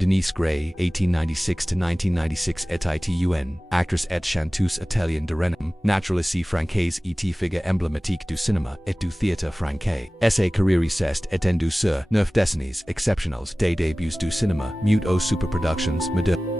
Denise Gray, 1896–1996 et itun, actrice et chanteuse italienne de renom, naturaliste française et figure emblématique du cinéma et du théâtre français. Sa carrière s'est étendue sur 9 décennies exceptionnelles des débuts du cinéma, muet aux superproductions modernes.